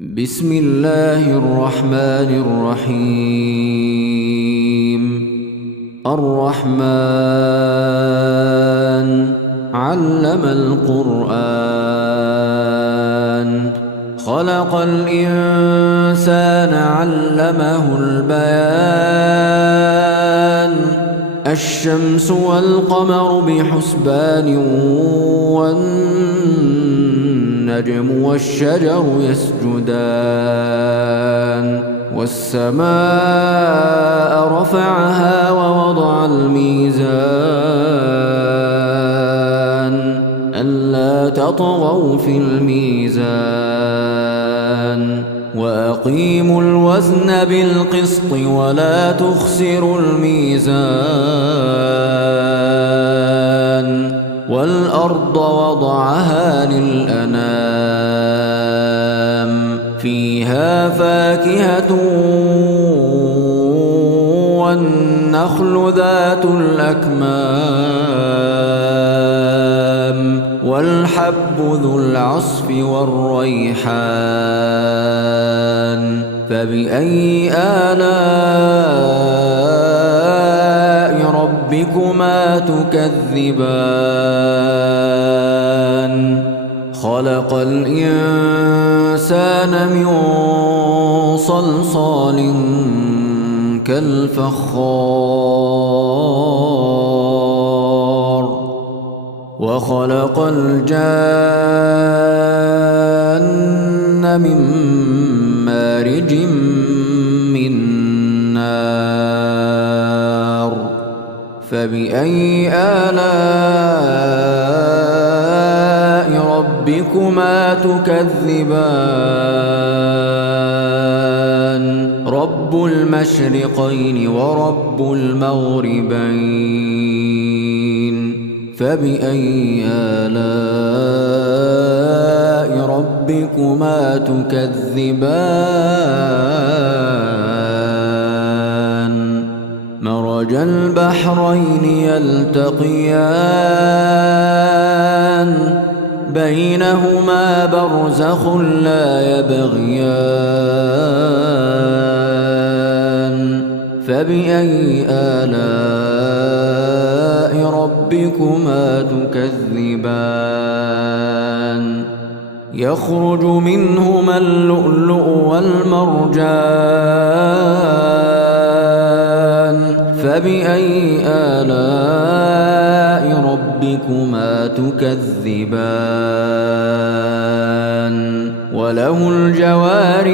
بسم الله الرحمن الرحيم. الرحمن علم القرآن خلق الإنسان علمه البيان الشمس والقمر بحسبان والنجم والشجر يسجدان والسماء رفعها ووضع الميزان ألا تطغوا في الميزان وأقيموا الوزن بالقسط ولا تخسروا الميزان والأرض وضعها للأنام فيها فاكهة والنخل ذات الأكمام والحب ذو العصف والريحان فبأي آلاء ربكما تكذبان خلق الإنسان من صلصال كالفخار وخلق الجان من مارج من نار فبأي آلاء ربكما تكذبان رب المشرقين ورب المغربين فبأي آلاء ربكما تكذبان مرج البحرين يلتقيان بينهما برزخ لا يبغيان فبأي آلاء ربكما تكذبان يخرج منهما اللؤلؤ والمرجان فبأي آلاء ربكما تكذبان وله الجوار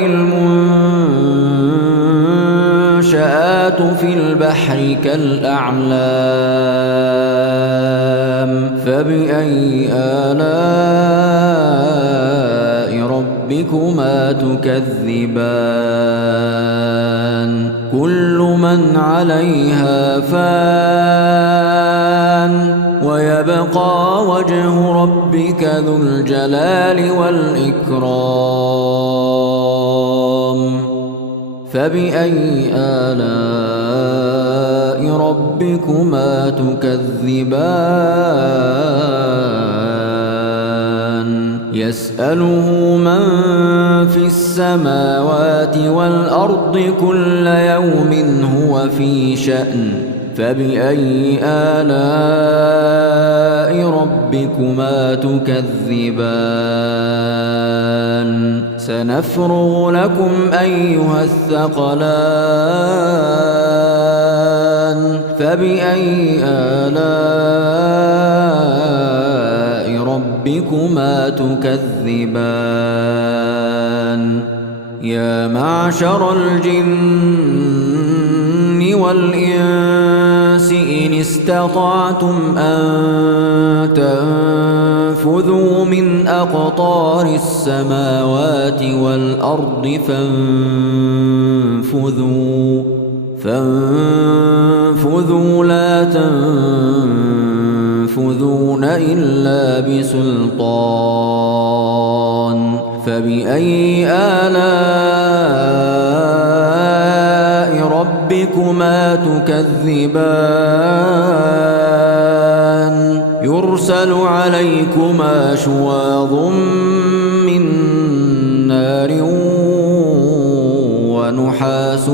المنشآت في البحر كالأعلام فبأي آلاء ربكما تكذبان كل من عليها فان ويبقى وجه ربك ذو الجلال والإكرام فبأي آلاء ربكما تكذبان يسأله من في السماوات والأرض كل يوم هو في شأن فبأي آلاء ربكما تكذبان سنفرغ لكم أيها الثقلان فبأي آلاء ربكما تكذبان يا معشر الجن والإنس إن استطعتم أن تنفذوا من أقطار السماوات والأرض فانفذوا لا تنفذون إلا بسلطان فبأي آلاء ربكما تكذبان يرسل عليكما شواظ من نار ونحاس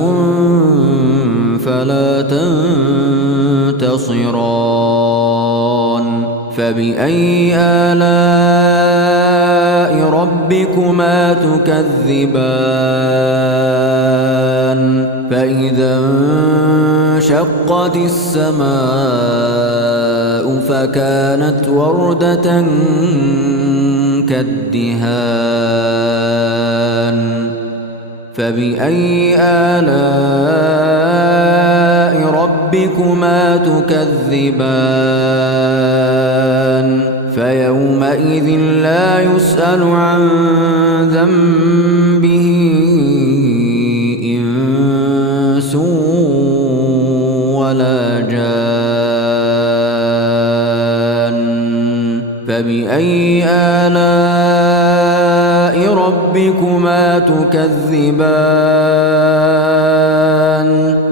فلا تنتصران فبأي آلاء ربكما تكذبان فإذا انشقت السماء فكانت وردة كالدهان فبأي آلاء ربكما تكذبان فيومئذ لا يسأل عن ذنبه إنس ولا جان فبأي آلاء ربكما تكذبان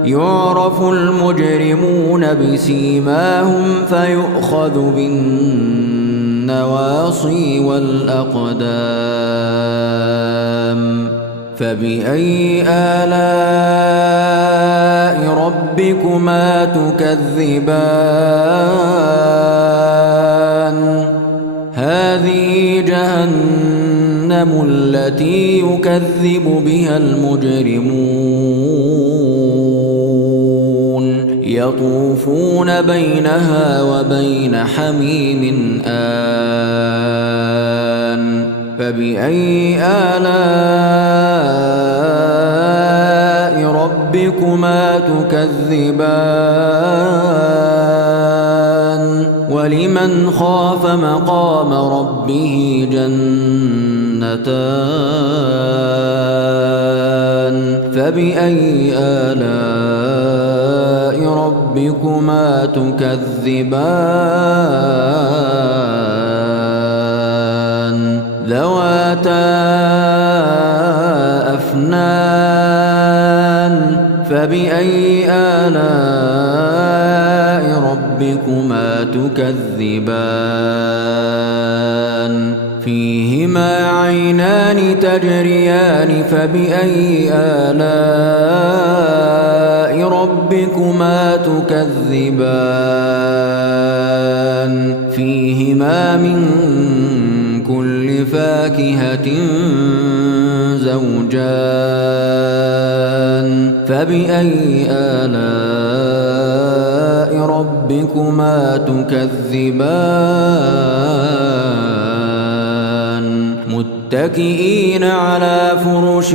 يعرف المجرمون بسيماهم فيؤخذ بالنواصي والأقدام فبأي آلاء ربكما تكذبان هذه جهنم التي يكذب بها المجرمون يطوفون بينها وبين حميم آن فبأي آلاء ربكما تكذبان ولمن خاف مقام ربه جنتان فبأي آلاء ربكما تكذبان ذواتا أفنان فبأي آلاء ربكما تكذبان فيهما عينان تجريان فبأي آلاء ربكما تكذبان فيهما من كل فاكهة زوجان فبأي آلاء ربكما تكذبان متكئين على فرش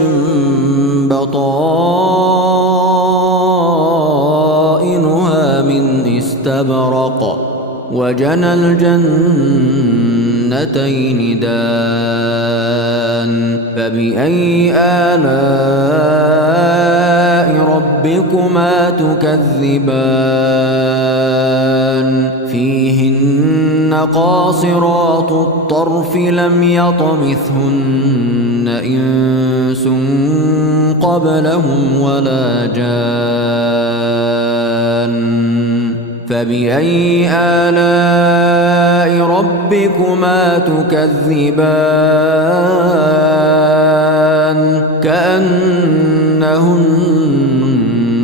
بطائنها من استبرق وجنى الجنتين دان فبأي آلاء ربكما تكذبان فيهن قاصرات الطرف لم يطمثهن إنس قبلهم ولا جان فبأي آلاء ربكما تكذبان كأنهن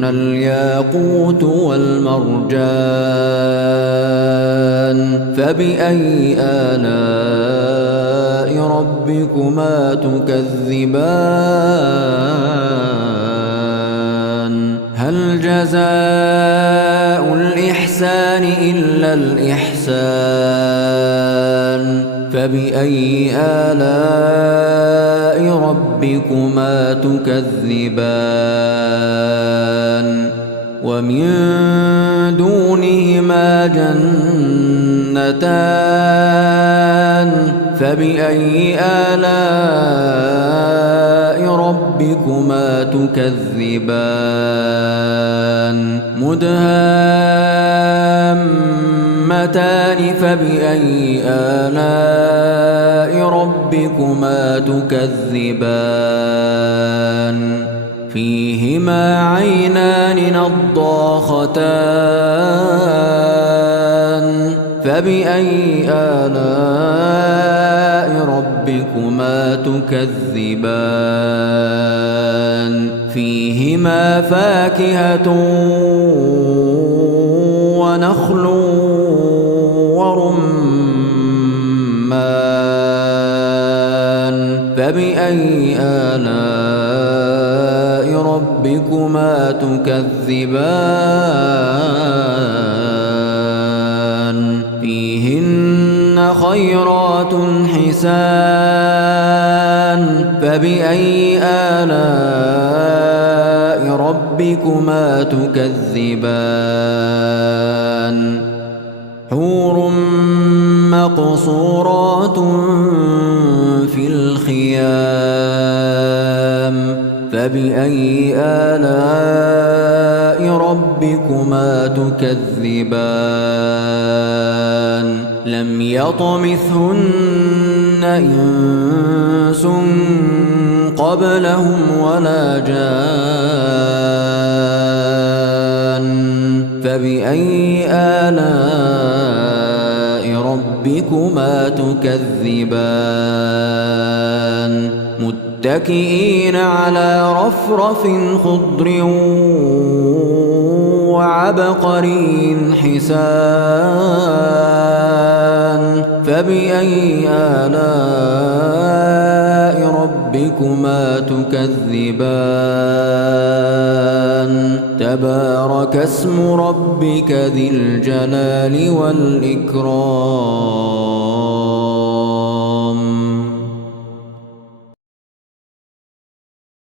الياقوت والمرجان فبأي آلاء ربكما تكذبان هل جزاء الإحسان إلا الإحسان فبأي آلاء ربكما تكذبان ومن دونهما جنتان فبأي آلاء ربكما تكذبان مدهامتان فبأي آلاء ربكما تكذبان فيهما عينان نضاختان فبأي آلاء ربكما تكذبان فيهما فاكهة ونخل ورمان فبأي آلاء ربكما تكذبان فيهن خيرات حسان فبأي آلاء ربكما تكذبان حور مقصورات في الخيام فبأي آلاء ربكما تكذبان لم يطمثهن إنس قبلهم ولا جان فبأي آلاء ربكما تكذبان متكئين على رفرف خضر وعبقري حسان فبأي آلاء ربكما تكذبان تبارك اسم ربك ذي الجلال والإكرام